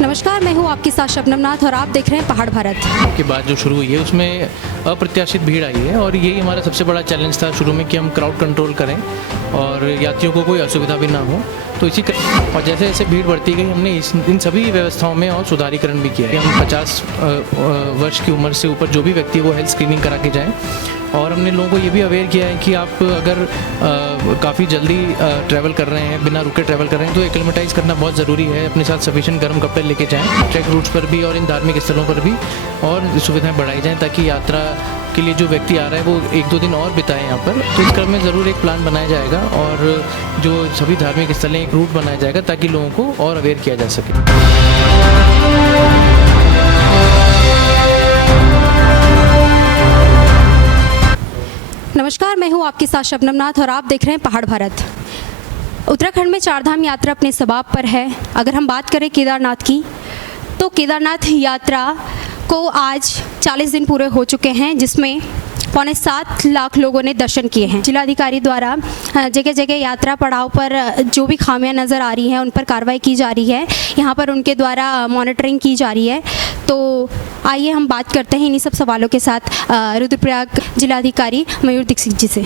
नमस्कार, मैं हूँ आपके साथ शबनम नाथ और आप देख रहे हैं पहाड़ भारत। के बाद जो शुरू हुई है उसमें अप्रत्याशित भीड़ आई है और यही हमारा सबसे बड़ा चैलेंज था शुरू में कि हम क्राउड कंट्रोल करें और यात्रियों को कोई असुविधा भी ना हो। तो और जैसे जैसे भीड़ बढ़ती गई हमने इन सभी व्यवस्थाओं में और सुधारीकरण भी किया है। हम 50 वर्ष की उम्र से ऊपर जो भी व्यक्ति है वो हेल्थ स्क्रीनिंग करा के जाएँ। और हमने लोगों को ये भी अवेयर किया है कि आप अगर काफ़ी जल्दी ट्रैवल कर रहे हैं, बिना रुके ट्रैवल कर रहे हैं, तो एक्लेमेटाइज़ करना बहुत ज़रूरी है। अपने साथ सफिशिएंट गर्म कपड़े लेके जाएं। ट्रैक रूट्स पर भी और इन धार्मिक स्थलों पर भी और सुविधाएं बढ़ाई जाएं ताकि यात्रा के लिए जो व्यक्ति आ रहा है वो 1-2 दिन और बिताएं यहाँ पर। तो इस क्रम में ज़रूर एक प्लान बनाया जाएगा और जो सभी धार्मिक स्थल हैं एक रूट बनाया जाएगा ताकि लोगों को और अवेयर किया जा सके। नमस्कार, मैं हूँ आपके साथ शबनम नाथ और आप देख रहे हैं पहाड़ भारत। उत्तराखंड में चारधाम यात्रा अपने सबाब पर है। अगर हम बात करें केदारनाथ की, तो केदारनाथ यात्रा को आज 40 दिन पूरे हो चुके हैं, जिसमें 7.25 लाख लोगों ने दर्शन किए हैं। जिलाधिकारी द्वारा जगह जगह यात्रा पड़ाव पर जो भी खामियां नज़र आ रही हैं उन पर कार्रवाई की जा रही है। यहाँ पर उनके द्वारा मॉनिटरिंग की जा रही है। तो आइए हम बात करते हैं इन्हीं सब सवालों के साथ रुद्रप्रयाग जिलाधिकारी मयूर दीक्षित जी से।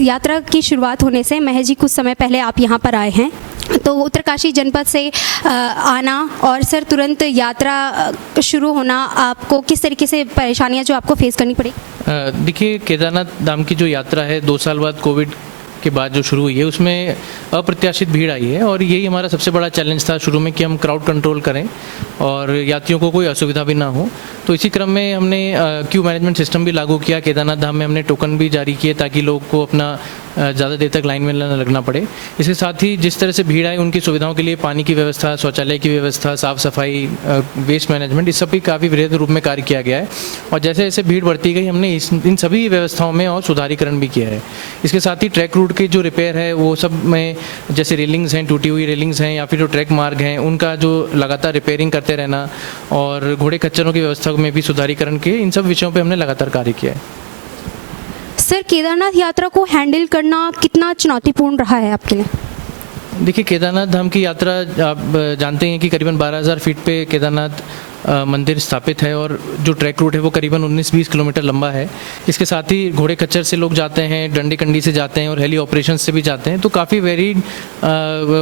यात्रा की शुरुआत होने से महज ही कुछ समय पहले आप यहाँ पर आए हैं, तो उत्तरकाशी जनपद से आना और सर तुरंत यात्रा शुरू होना, आपको किस तरीके से परेशानियाँ जो आपको फेस करनी पड़ी? देखिए, केदारनाथ धाम की जो यात्रा है 2 साल बाद कोविड के बाद जो शुरू हुई है उसमें अप्रत्याशित भीड़ आई है और यही हमारा सबसे बड़ा चैलेंज था शुरू में कि हम क्राउड कंट्रोल करें और यात्रियों को कोई असुविधा भी ना हो। तो इसी क्रम में हमने क्यू मैनेजमेंट सिस्टम भी लागू किया। केदारनाथ धाम में हमने टोकन भी जारी किए ताकि लोग को अपना ज़्यादा देर तक लाइन में न लगना पड़े। इसके साथ ही जिस तरह से भीड़ आई उनकी सुविधाओं के लिए पानी की व्यवस्था, शौचालय की व्यवस्था, साफ़ सफाई, वेस्ट मैनेजमेंट, इस सब भी काफ़ी वृहद रूप में कार्य किया गया है। और जैसे जैसे भीड़ बढ़ती गई हमने इन सभी व्यवस्थाओं में और सुधारीकरण भी किया है। इसके साथ ही ट्रैक रूट के जो रिपेयर है वो सब में, जैसे रेलिंग्स हैं, टूटी हुई रेलिंग्स हैं या फिर जो ट्रैक मार्ग हैं उनका जो लगातार रिपेयरिंग करते रहना और घोड़े खच्चरों की व्यवस्था में भी सुधारीकरण किए, इन सब विषयों पर हमने लगातार कार्य किया है। सर, केदारनाथ यात्रा को हैंडल करना कितना चुनौतीपूर्ण रहा है आपके लिए? देखिए, केदारनाथ धाम की यात्रा आप जानते हैं कि करीबन 12,000 फीट पे केदारनाथ मंदिर स्थापित है और जो ट्रैक रूट है वो करीबन 19-20 किलोमीटर लंबा है। इसके साथ ही घोड़े खच्चर से लोग जाते हैं, डंडी कंडी से जाते हैं और हेली ऑपरेशंस से भी जाते हैं। तो काफ़ी वेरीड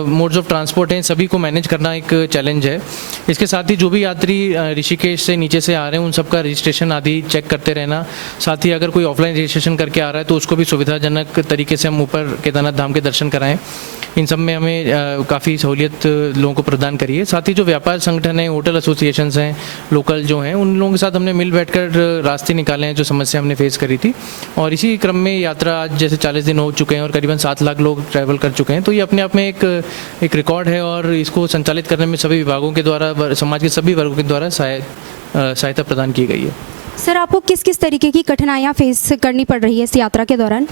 मोड्स ऑफ ट्रांसपोर्ट हैं, सभी को मैनेज करना एक चैलेंज है। इसके साथ ही जो भी यात्री ऋषिकेश से नीचे से आ रहे हैं उन सबका रजिस्ट्रेशन आदि चेक करते रहना। साथ ही अगर कोई ऑफलाइन रजिस्ट्रेशन करके आ रहा है तो उसको भी सुविधाजनक तरीके से हम ऊपर केदारनाथ धाम के दर्शन कराएँ। इन सब में हमें काफ़ी सहूलियत लोगों को प्रदान करी है। साथ ही जो व्यापार संगठन है, होटल एसोसिएशंस हैं, लोकल जो हैं, उन लोगों के साथ हमने मिल बैठकर रास्ते निकाले हैं जो समस्या हमने फेस करी थी। और इसी क्रम में यात्रा आज जैसे 40 दिन हो चुके हैं और करीबन 7 लाख लोग ट्रैवल कर चुके हैं। तो ये अपने आप में एक रिकॉर्ड है और इसको संचालित करने में सभी विभागों के द्वारा, समाज के सभी वर्गों के द्वारा सहायता प्रदान की गई है। सर, आपको किस किस तरीके की कठिनाइयाँ फेस करनी पड़ रही है इस यात्रा के दौरान?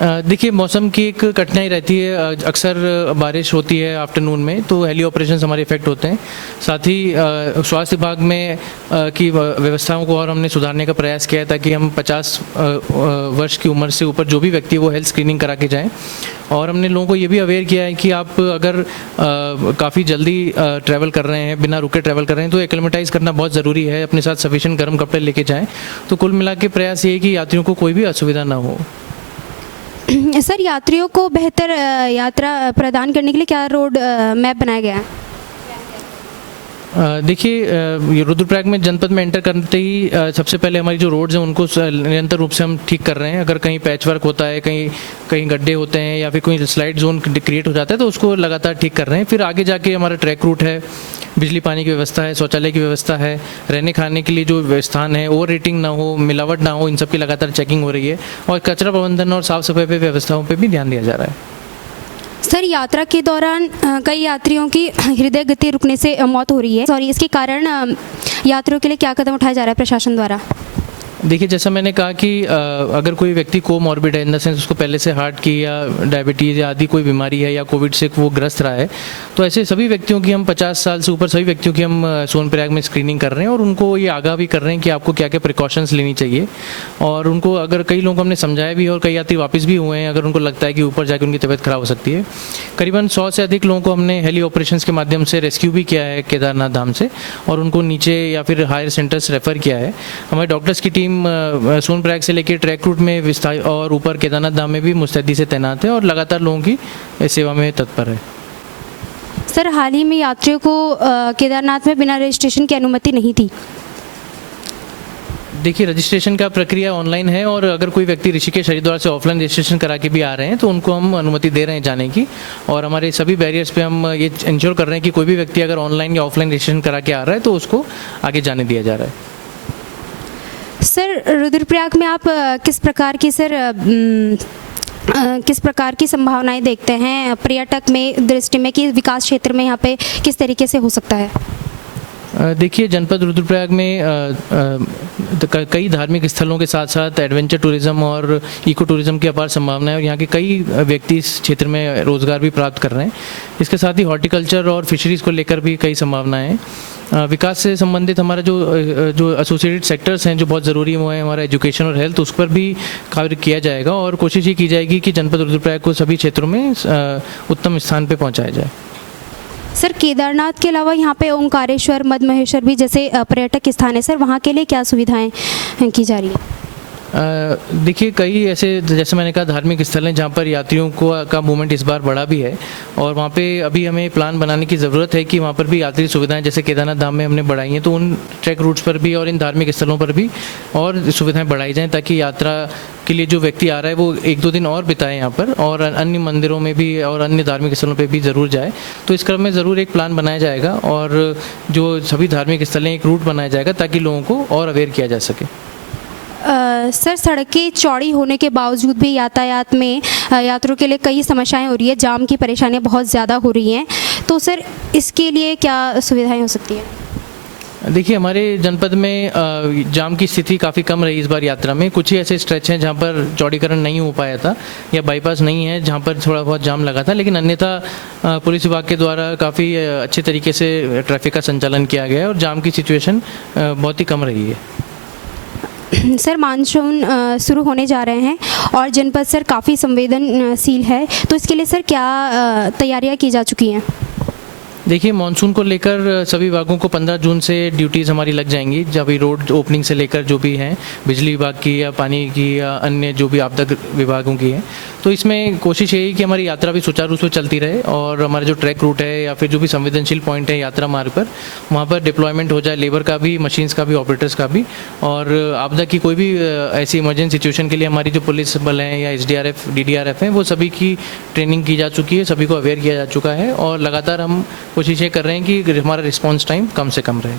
देखिए, मौसम की एक कठिनाई रहती है। अक्सर बारिश होती है आफ्टरनून में, तो हेली ऑपरेशंस हमारे इफेक्ट होते हैं। साथ ही स्वास्थ्य विभाग में की व्यवस्थाओं को और हमने सुधारने का प्रयास किया है ताकि हम 50 वर्ष की उम्र से ऊपर जो भी व्यक्ति है वो हेल्थ स्क्रीनिंग करा के जाएँ। और हमने लोगों को ये भी अवेयर किया है कि आप अगर काफ़ी जल्दी ट्रैवल कर रहे हैं, बिना रुके ट्रैवल कर रहे हैं, तो एक्लेमेटाइज़ करना बहुत ज़रूरी है। अपने साथ सफिशिएंट गर्म कपड़े लेके जाएँ। तो कुल मिला के प्रयास ये है कि यात्रियों को कोई भी असुविधा ना हो। सर, यात्रियों को बेहतर यात्रा प्रदान करने के लिए क्या रोड मैप बनाया गया है? देखिए, रुद्रप्रयाग में जनपद में एंटर करते ही सबसे पहले हमारी जो रोड्स हैं उनको निरंतर रूप से हम ठीक कर रहे हैं। अगर कहीं पैच वर्क होता है, कहीं गड्ढे होते हैं या फिर कोई स्लाइड जोन क्रिएट हो जाता है तो उसको लगातार ठीक कर रहे हैं। फिर आगे जाके हमारा ट्रैक रूट है, बिजली पानी की व्यवस्था है, शौचालय की व्यवस्था है, रहने खाने के लिए जो स्थान है, ओवर रेटिंग ना हो, मिलावट ना हो, इन सब की लगातार चेकिंग हो रही है। और कचरा प्रबंधन और साफ़ सफाई पे व्यवस्थाओं पे भी ध्यान दिया जा रहा है। सर, यात्रा के दौरान कई यात्रियों की हृदय गति रुकने से मौत हो रही है। सॉरी, इसके कारण यात्रियों के लिए क्या कदम उठाया जा रहा है प्रशासन द्वारा? देखिए, जैसा मैंने कहा कि अगर कोई व्यक्ति कोमॉर्बिड है, इन द सेंस उसको पहले से हार्ट की या डायबिटीज़ या आदि कोई बीमारी है या कोविड से वो ग्रस्त रहा है, तो ऐसे सभी व्यक्तियों की हम 50 साल से ऊपर सभी व्यक्तियों की हम सोनप्रयाग में स्क्रीनिंग कर रहे हैं और उनको ये आगाह भी कर रहे हैं कि आपको क्या क्या प्रिकॉशंस लेनी चाहिए। और उनको अगर कई लोगों को हमने समझाया भी और कई यात्री वापस भी हुए हैं, अगर उनको लगता है कि ऊपर जाकर उनकी तबीयत खराब हो सकती है। करीबन 100 से अधिक लोगों को हमने हेली ऑपरेशंस के माध्यम से रेस्क्यू भी किया है केदारनाथ धाम से और उनको नीचे या फिर हायर सेंटर्स रेफ़र किया है। हमारे डॉक्टर्स की टीम सोनप्रयाग से लेकर ट्रैक रूट में विस्तार और ऊपर केदारनाथ धाम में भी मुस्तैदी से तैनात है और लगातार लोगों की सेवा में तत्पर है। सर, हाल ही में यात्रियों को केदारनाथ में बिना रजिस्ट्रेशन की अनुमति नहीं थी। देखिए, रजिस्ट्रेशन का प्रक्रिया ऑनलाइन है और अगर कोई व्यक्ति ऋषिकेश हरिद्वार से ऑफलाइन रजिस्ट्रेशन करा के भी आ रहे हैं तो उनको हम अनुमति दे रहे हैं जाने की। और हमारे सभी बैरियर्स पे हम ये इंश्योर कर रहे हैं कि कोई भी व्यक्ति अगर ऑनलाइन या ऑफलाइन रजिस्ट्रेशन करा के आ रहा है तो उसको आगे जाने दिया जा रहा है। सर, रुद्रप्रयाग में आप किस प्रकार की संभावनाएं देखते हैं पर्यटक में दृष्टि में कि विकास क्षेत्र में यहाँ पे किस तरीके से हो सकता है? देखिए, जनपद रुद्रप्रयाग में कई धार्मिक स्थलों के साथ साथ एडवेंचर टूरिज़्म और इको टूरिज़्म की अपार संभावना है और यहाँ के कई व्यक्ति इस क्षेत्र में रोज़गार भी प्राप्त कर रहे हैं। इसके साथ ही हॉर्टिकल्चर और फिशरीज़ को लेकर भी कई संभावनाएं हैं। विकास से संबंधित हमारा जो एसोसिएटेड सेक्टर्स हैं जो बहुत ज़रूरी वो है हमारा एजुकेशन और हेल्थ, उस पर भी कार्य किया जाएगा और कोशिश ये की जाएगी कि जनपद रुद्रप्रयाग को सभी क्षेत्रों में उत्तम स्थान पर पहुँचाया जाए। सर, केदारनाथ के अलावा यहाँ पे ओंकारेश्वर, मदमहेश्वर भी जैसे पर्यटक स्थान है, सर वहाँ के लिए क्या सुविधाएं की जा रही है? देखिए, कई ऐसे जैसे मैंने कहा धार्मिक स्थल हैं जहाँ पर यात्रियों का मूवमेंट इस बार बढ़ा भी है और वहाँ पे अभी हमें प्लान बनाने की ज़रूरत है कि वहाँ पर भी यात्री सुविधाएं जैसे केदारनाथ धाम में हमने बढ़ाई हैं तो उन ट्रैक रूट्स पर भी और इन धार्मिक स्थलों पर भी और सुविधाएं बढ़ाई जाएं ताकि यात्रा के लिए जो व्यक्ति आ रहा है वो 1-2 दिन और बिताए यहाँ पर और अन्य मंदिरों में भी और अन्य धार्मिक स्थलों पर भी ज़रूर जाए। तो इस क्रम में ज़रूर एक प्लान बनाया जाएगा और जो सभी धार्मिक स्थल हैं एक रूट बनाया जाएगा ताकि लोगों को और अवेयर किया जा सके। सर, सड़कें चौड़ी होने के बावजूद भी यातायात में यात्रियों के लिए कई समस्याएं हो रही है, जाम की परेशानियां बहुत ज़्यादा हो रही हैं, तो सर इसके लिए क्या सुविधाएं हो सकती हैं? देखिए, हमारे जनपद में जाम की स्थिति काफ़ी कम रही इस बार यात्रा में। कुछ ही ऐसे स्ट्रेच हैं जहाँ पर चौड़ीकरण नहीं हो पाया था या बाईपास नहीं है जहाँ पर थोड़ा बहुत जाम लगा था, लेकिन अन्यथा पुलिस विभाग के द्वारा काफ़ी अच्छे तरीके से ट्रैफिक का संचालन किया गया है और जाम की सिचुएशन बहुत ही कम रही है। सर, मानसून शुरू होने जा रहे हैं और जनपद सर काफ़ी संवेदनशील है, तो इसके लिए सर क्या तैयारियां की जा चुकी हैं? देखिए, मानसून को लेकर सभी विभागों को 15 जून से ड्यूटीज़ हमारी लग जाएंगी, जब रोड ओपनिंग से लेकर जो भी हैं बिजली विभाग की या पानी की या अन्य जो भी आपदा विभागों की है। तो इसमें कोशिश यही कि हमारी यात्रा भी सुचारू रूप से चलती रहे और हमारे जो ट्रैक रूट है या फिर जो भी संवेदनशील पॉइंट है यात्रा मार्ग पर वहाँ पर डिप्लॉयमेंट हो जाए लेबर का भी, मशीन्स का भी, ऑपरेटर्स का भी। और आपदा की कोई भी ऐसी इमरजेंसी सिचुएशन के लिए हमारी जो पुलिस बल हैं या SDRF, DDRF हैं वो सभी की ट्रेनिंग की जा चुकी है, सभी को अवेयर किया जा चुका है और लगातार हम कोशिश ये कर रहे हैं कि हमारा रिस्पॉन्स टाइम कम से कम रहे।